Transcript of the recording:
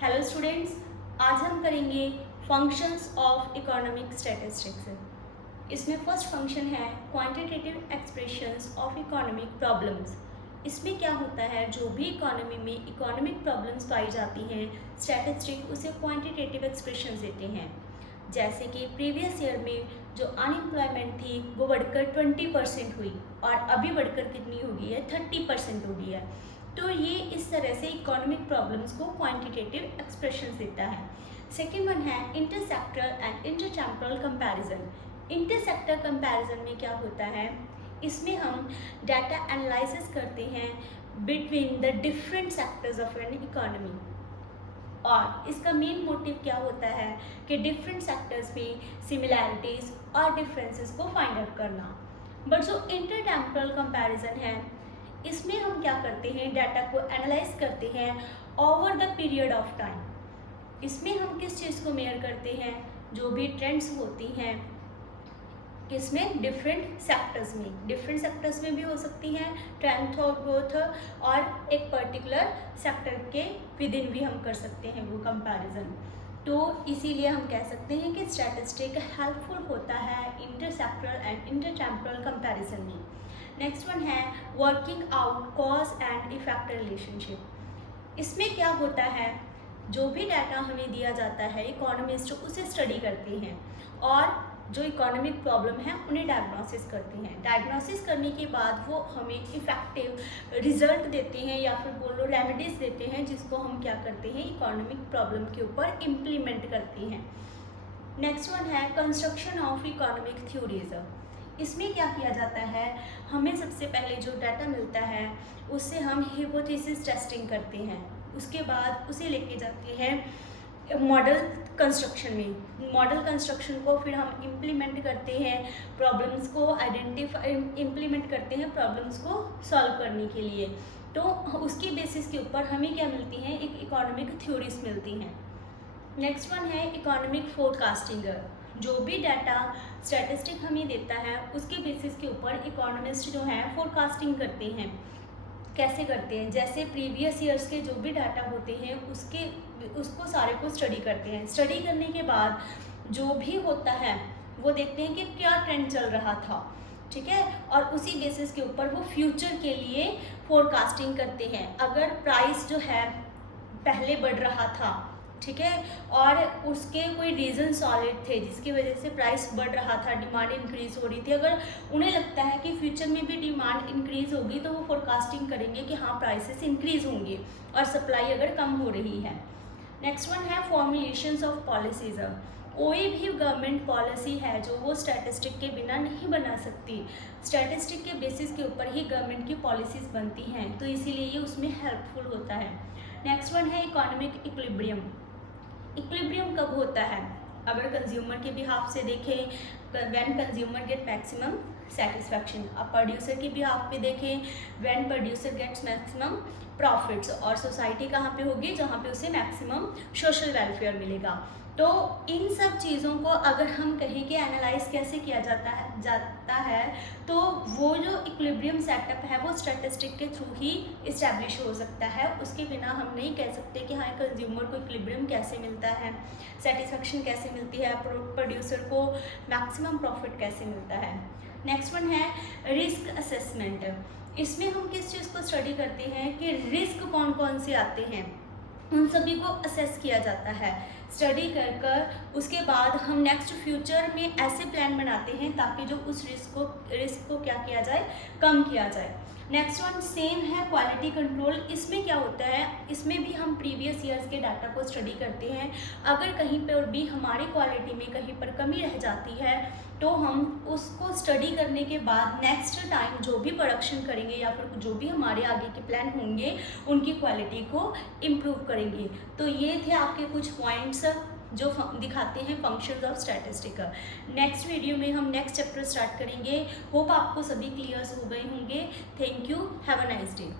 Hello students, आज हम करेंगे फंक्शंस ऑफ इकोनॉमिक स्टैटिस्टिक्स। इसमें फर्स्ट फंक्शन है quantitative expressions of economic problems. इसमें क्या होता है, जो भी इकोनॉमी में इकोनॉमिक प्रॉब्लम्स पाई जाती हैं, स्टैटिस्टिक उसे क्वांटिटेटिव एक्सप्रेशंस देते हैं। जैसे कि प्रीवियस ईयर में जो अनएम्प्लॉयमेंट थी वो बढ़कर 20% हुई और अभी बढ़कर कितनी हो गई है, 30% हो गई है। तो ये इस तरह से इकोनॉमिक प्रॉब्लम्स को क्वांटिटेटिव एक्सप्रेशन देता है। सेकेंड वन है इंटरसेक्टरल एंड इंटरटेम्पोरल कंपैरिजन। इंटरसेक्टर कंपैरिजन में क्या होता है, इसमें हम डाटा एनालिसिस करते हैं between the different sectors of an economy. और इसका मेन मोटिव क्या होता है कि डिफरेंट सेक्टर्स में सिमिलैरिटीज़ और डिफरेंसेस को फाइंड आउट करना। बट जो इंटरटेम्पोरल कंपैरिजन है, इसमें हम क्या करते हैं, डाटा को एनालाइज करते हैं over the period of time. इसमें हम किस चीज़ को मेयर करते हैं, जो भी ट्रेंड्स होती हैं किसमें, डिफरेंट सेक्टर्स में भी हो सकती हैं ट्रेंड और ग्रोथ, और एक पर्टिकुलर सेक्टर के विद इन भी हम कर सकते हैं वो कंपैरिजन। तो इसीलिए हम कह सकते हैं कि स्टैटिस्टिक हेल्पफुल होता है इंटरसेक्टरल एंड इंटरटेम्पोरल कंपैरिजन में। नेक्स्ट वन है working out cause and effect relationship. इसमें क्या होता है, जो भी डाटा हमें दिया जाता है, इकोनॉमिस्ट उसे स्टडी करते हैं और जो इकोनॉमिक प्रॉब्लम है उन्हें डायग्नोसिस करते हैं। डायग्नोसिस करने के बाद वो हमें इफ़ेक्टिव रिजल्ट देते हैं या फिर बोलो रेमेडीज देते हैं, जिसको हम क्या करते हैं, इकोनॉमिक प्रॉब्लम के ऊपर इम्प्लीमेंट करते हैं। नेक्स्ट वन है कंस्ट्रक्शन ऑफ इकोनॉमिक थ्योरीज। इसमें क्या किया जाता है, हमें सबसे पहले जो डाटा मिलता है उससे हम हाइपोथेसिस टेस्टिंग करते हैं, उसके बाद उसे लेके जाते हैं मॉडल कंस्ट्रक्शन में। मॉडल कंस्ट्रक्शन को फिर हम इम्प्लीमेंट करते हैं, प्रॉब्लम्स को इम्प्लीमेंट करते हैं प्रॉब्लम्स को सॉल्व करने के लिए। तो उसकी बेसिस के ऊपर हमें क्या मिलती हैं, एक इकोनॉमिक थ्योरीज मिलती हैं। नेक्स्ट वन है इकोनॉमिक फोरकास्टिंग। जो भी डाटा स्टैटिस्टिक हमें देता है उसके बेसिस के ऊपर इकोनॉमिस्ट जो हैं फोरकास्टिंग करते हैं। कैसे करते हैं, जैसे प्रीवियस ईयर्स के जो भी डाटा होते हैं उसको सारे को स्टडी करते हैं। स्टडी करने के बाद जो भी होता है वो देखते हैं कि क्या ट्रेंड चल रहा था, ठीक है, और उसी बेसिस के ऊपर वो फ्यूचर के लिए फोरकास्टिंग करते हैं। अगर प्राइस जो है पहले बढ़ रहा था, ठीक है, और उसके कोई रीज़न सॉलिड थे जिसकी वजह से प्राइस बढ़ रहा था, डिमांड इंक्रीज़ हो रही थी, अगर उन्हें लगता है कि फ्यूचर में भी डिमांड इंक्रीज़ होगी तो वो फोरकास्टिंग करेंगे कि हाँ प्राइसेस इंक्रीज़ होंगे और सप्लाई अगर कम हो रही है। नेक्स्ट वन है फॉर्मुलेशंस ऑफ पॉलिसीज़। कोई भी गवर्नमेंट पॉलिसी है जो वो स्टैटिस्टिक के बिना नहीं बना सकती। स्टैटिस्टिक के बेसिस के ऊपर ही गवर्नमेंट की पॉलिसीज़ बनती हैं, तो इसीलिए ये उसमें हेल्पफुल होता है। नेक्स्ट वन है इकोनॉमिक इक्विलिब्रियम। इक्विलिब्रियम कब होता है, अगर कंज्यूमर के बिहाफ से देखें, when consumer get maximum satisfaction. अब प्रोड्यूसर के बिहाफ पे देखें, when producer gets maximum profits. और सोसाइटी कहाँ पे होगी, जहाँ पे उसे मैक्सिमम सोशल वेलफेयर मिलेगा। तो इन सब चीज़ों को अगर हम कहें कि एनालाइज कैसे किया जाता है तो वो जो इक्विलिब्रियम सेटअप है वो स्टैटिस्टिक के थ्रू ही इस्टेब्लिश हो सकता है। उसके बिना हम नहीं कह सकते कि हाँ कंज्यूमर को इक्विलिब्रियम कैसे मिलता है, सेटिस्फैक्शन कैसे मिलती है, प्रोड्यूसर को मैक्सिमम प्रॉफिट कैसे मिलता है। नेक्स्ट वन है रिस्क असेसमेंट। इसमें हम किस चीज़ को स्टडी करते हैं कि रिस्क कौन कौन से आते हैं, उन सभी को असेस किया जाता है। स्टडी कर उसके बाद हम नेक्स्ट फ्यूचर में ऐसे प्लान बनाते हैं ताकि जो उस रिस्क को क्या किया जाए, कम किया जाए। नेक्स्ट वन सेम है क्वालिटी कंट्रोल। इसमें क्या होता है, इसमें भी हम प्रीवियस ईयर्स के डाटा को स्टडी करते हैं। अगर कहीं पर भी हमारी क्वालिटी में कहीं पर कमी रह जाती है तो हम उसको स्टडी करने के बाद नेक्स्ट टाइम जो भी प्रोडक्शन करेंगे या फिर जो भी हमारे आगे के प्लान होंगे उनकी क्वालिटी को इम्प्रूव करेंगे। तो ये थे आपके कुछ पॉइंट्स जो दिखाते हैं functions of statistic. Next video में हम नेक्स्ट चैप्टर स्टार्ट करेंगे। होप आपको सभी क्लियर हो गए होंगे। Thank you, have a nice day.